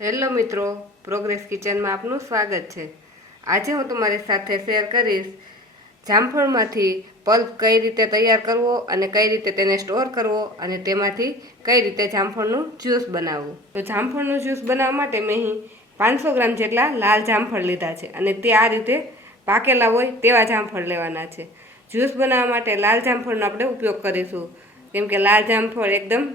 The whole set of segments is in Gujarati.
હેલો મિત્રો પ્રોગ્રેસ કિચનમાં આપનું સ્વાગત છે. આજે હું તમારી સાથે શેર કરીશ જામફળમાંથી પલ્પ કઈ રીતે તૈયાર કરવો અને કઈ રીતે તેને સ્ટોર કરવો અને તેમાંથી કઈ રીતે જામફળનું જ્યુસ બનાવવું. તો જામફળનું જ્યુસ બનાવવા માટે મેં અહીં પાંચસો ગ્રામ જેટલા લાલ જામફળ લીધા છે અને તે આ રીતે પાકેલા હોય તેવા જામફળ લેવાના છે. જ્યુસ બનાવવા માટે લાલ જામફળનો આપણે ઉપયોગ કરીશું. કેમ કે લાલ જામફળ એકદમ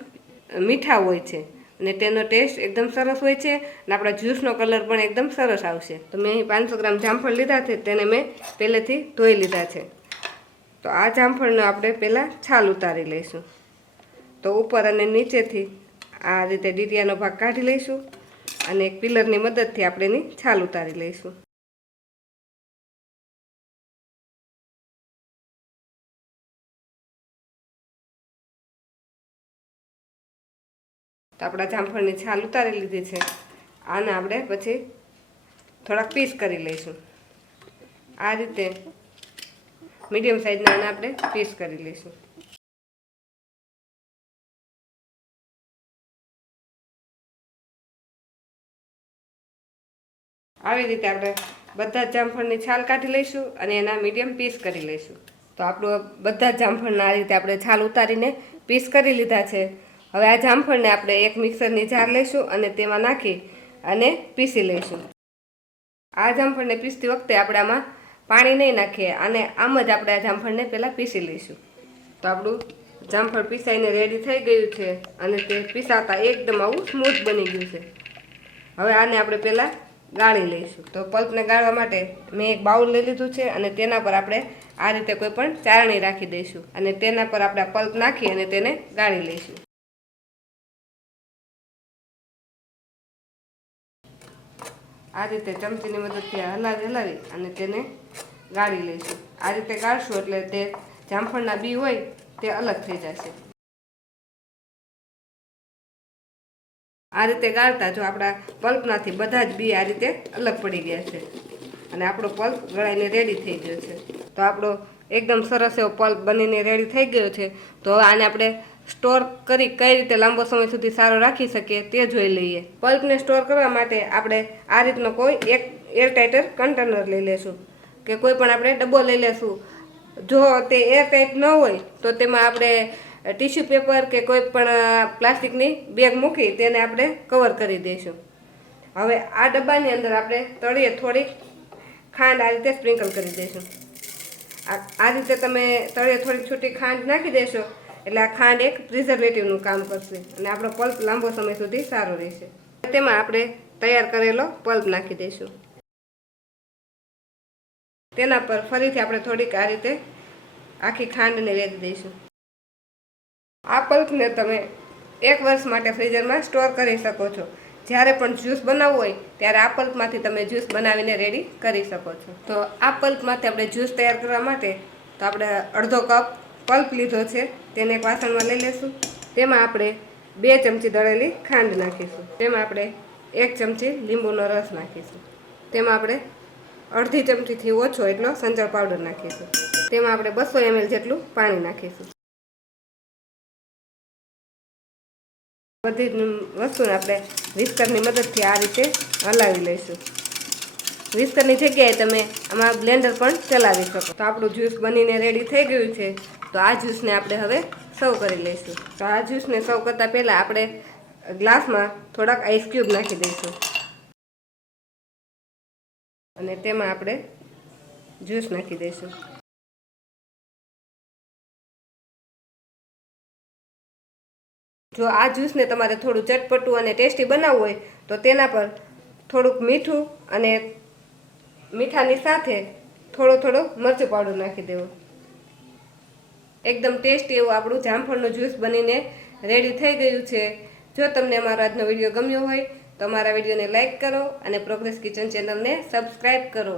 મીઠા હોય છે. અને તેનો ટેસ્ટ એકદમ સરસ હોય છે અને આપણા જ્યુસનો કલર પણ એકદમ સરસ આવશે. તો મેં અહીં પાંચસો ગ્રામ જામફળ લીધા છે, તેને મેં પહેલેથી ધોઈ લીધા છે. તો આ જામફળનો આપણે પહેલાં છાલ ઉતારી લઈશું. તો ઉપર અને નીચેથી આ રીતે ડીટિયાનો ભાગ કાઢી લઈશું અને એક પિલરની મદદથી આપણે એની છાલ ઉતારી લઈશું. તો આપણા જામફળની છાલ ઉતારી લીધી છે. આને આપણે પછી થોડાક પીસ કરી લઈશું. આ રીતે મીડિયમ સાઈઝના આને આપણે પીસ કરી લઈશું. આવી રીતે આપણે બધા જામફળની છાલ કાઢી લઈશું અને એના મીડિયમ પીસ કરી લઈશું. તો આપણું બધા જામફળના આ રીતે આપણે છાલ ઉતારીને પીસ કરી લીધા છે. હવે આ જામફળને આપણે એક મિક્સરની જાર લઈશું અને તેમાં નાખી અને પીસી લઈશું. આ જામફળને પીસતી વખતે આપણે આમાં પાણી નહીં નાખીએ અને આમ જ આપણે આ જામફળને પહેલાં પીસી લઈશું. તો આપણું જામફળ પીસાઈને રેડી થઈ ગયું છે અને તે પીસાતા એકદમ આવું સ્મૂથ બની ગયું છે. હવે આને આપણે પહેલાં ગાળી લઈશું. તો પલ્પને ગાળવા માટે મેં એક બાઉલ લઈ લીધું છે અને તેના પર આપણે આ રીતે કોઈ પણ ચારણી રાખી દઈશું અને તેના પર આપણે પલ્પ નાખી અને તેને ગાળી લઈશું. આ રીતે ચમચીની મદદથી હલાવી હલાવી અને તેને ગાળી લઈશું. આ રીતે ગાળશું એટલે તે જામફળના બી હોય તે અલગ થઈ જશે. આ રીતે ગાળતા જો આપણા પલ્પનાથી બધા જ બી આ રીતે અલગ પડી ગયા છે. અને આપણો પલ્પ ગળાઈને રેડી થઈ ગયો છે. તો આપણો એકદમ સરસ એવો પલ્પ બનીને રેડી થઈ ગયો છે. તો આને આપણે સ્ટોર કરી કઈ રીતે લાંબો સમય સુધી સારો રાખી શકીએ તે જોઈ લઈએ. પલ્પને સ્ટોર કરવા માટે આપણે આ રીતનો કોઈ એક એરટાઇટર કન્ટેનર લઈ લેશું કે કોઈ પણ આપણે ડબ્બો લઈ લેશું. જો તે એરટાઇટ ન હોય તો તેમાં આપણે ટીશ્યુ પેપર કે કોઈ પણ પ્લાસ્ટિકની બેગ મૂકી તેને આપણે કવર કરી દઈશું. હવે આ ડબ્બાની અંદર આપણે તળિયે થોડીક ખાંડ આ રીતે સ્પ્રિંકલ કરી દઈશું. આ રીતે તમે તળિયે થોડીક છૂટી ખાંડ નાખી દેશો એટલે આ ખાંડ એક પ્રિઝર્વેટિવનું કામ કરશે અને આપણો પલ્પ લાંબો સમય સુધી સારો રહેશે. તેમાં આપણે તૈયાર કરેલો પલ્પ નાખી દઈશું. તેના પર ફરીથી આપણે થોડીક આ રીતે આખી ખાંડને વેચી દઈશું. આ પલ્પને તમે એક વર્ષ માટે ફ્રીઝરમાં સ્ટોર કરી શકો છો. જ્યારે પણ જ્યુસ બનાવવું હોય, ત્યારે આ પલ્પમાંથી તમે જ્યુસ બનાવીને રેડી કરી શકો છો. તો આ પલ્પમાંથી આપણે જ્યુસ તૈયાર કરવા માટે, તો આપણે અડધો કપ પલ્પ લીધો છે, તેને એક વાસણમાં લઈ લેશું. તેમાં આપણે બે ચમચી દળેલી ખાંડ નાખીશું. તેમાં આપણે એક ચમચી લીંબુનો રસ નાખીશું. તેમાં આપણે અડધી ચમચીથી ઓછો એટલો સંચળ પાવડર નાખીશું. તેમાં આપણે બસો એમએલ જેટલું પાણી નાખીશું. બધી વસ્તુને આપણે વિસ્કરની મદદથી આ રીતે હલાવી લઈશું. વિસ્કરની જગ્યાએ તમે આમાં બ્લેન્ડર પણ ચલાવી શકો. તો આપણું જ્યુસ બનીને રેડી થઈ ગયું છે. તો આ જ્યુસને આપણે હવે સર્વ કરી લઈશું. તો આ જ્યુસને સર્વ કરતાં પહેલાં આપણે ગ્લાસમાં થોડાક આઈસ ક્યુબ નાખી દઈશું. અને તેમાં આપણે જ્યુસ નાખી દઈશું. જો આ જ્યુસને તમારે થોડું ચટપટું અને ટેસ્ટી બનાવવું હોય, તો તેના પર થોડુંક મીઠું અને મીઠાની સાથે થોડો થોડો મરચું પાવડર નાખી દેવો. એકદમ ટેસ્ટી એવું આપણું જામફળનું જ્યુસ બનીને રેડી થઈ ગયું છે. જો તમને અમારો આજનો વીડિયો ગમ્યો હોય તો અમારા વિડીયોને લાઇક કરો અને પ્રોગ્રેસ કિચન ચેનલને સબસ્ક્રાઈબ કરો.